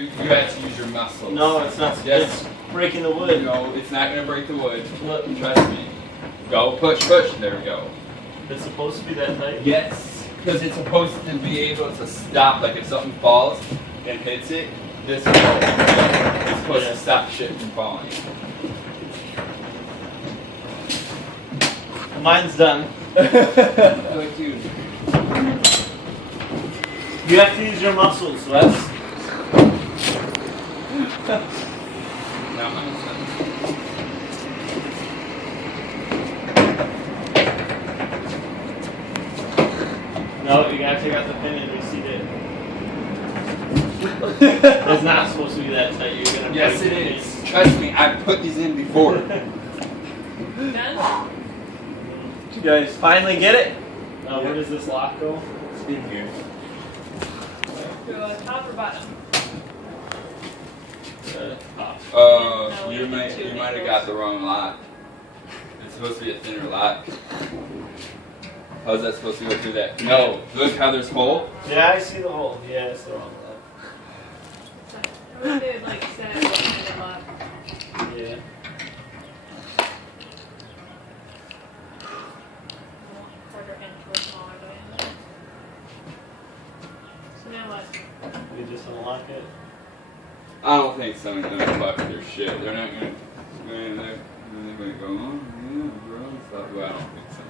You have to use your muscles. No, it's not. Yes. It's breaking the wood. No, it's not going to break the wood. Look. Trust me. Go, push, push. There we go. It's supposed to be that tight? Yes. Because it's supposed to be able to stop. Like if something falls and hits it, this will go. It's supposed to stop shit from falling. Mine's done. Like you. You have to use your muscles, Wes. No, mine's done. No, you gotta take out the pin and reseat it. It's not supposed to be that tight. You're gonna. Yes, it is. Trust me, I've put these in before. Done? Did you guys finally get it? Where does this lock go? It's in here. Go top or bottom? Top. You might have got the wrong lock. It's supposed to be a thinner lock. How's that supposed to go through that? No, look how there's hole. Yeah, I see the hole. Yeah, it's the wrong lock. I wish they would like set it behind the lock. Yeah. Quarter inch or smaller diameter. So now what? We just unlock it. I don't think someone's gonna fuck with their shit. They're not gonna. They're gonna go, oh, yeah, bro, and stuff. Well, I don't think so.